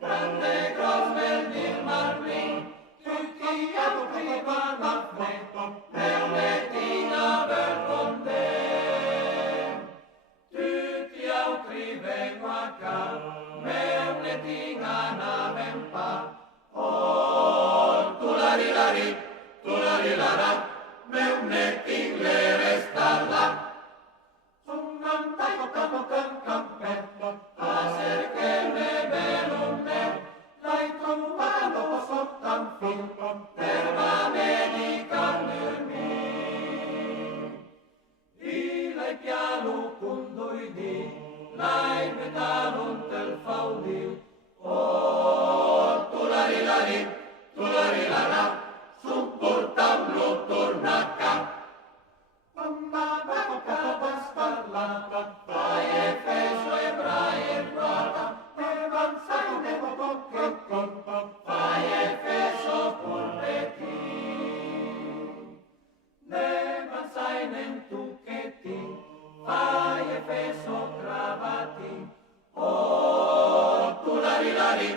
grande gros venir marmin, tutti aprivan la fre, meunetina vergondem. Tutti altri vengono qua, meunetina n'avem pa. Oh, tu la ra, meunetin le resta là. L'hai vedato del faudil, oh, tu la ra, sun portam-lo torna ca. Vai e feso e brai e brata, e van sai ne pochetti, vai e feso pulpetin. Ne van sai ne tuchetti, vai e feso cravati, oh, tu la ri,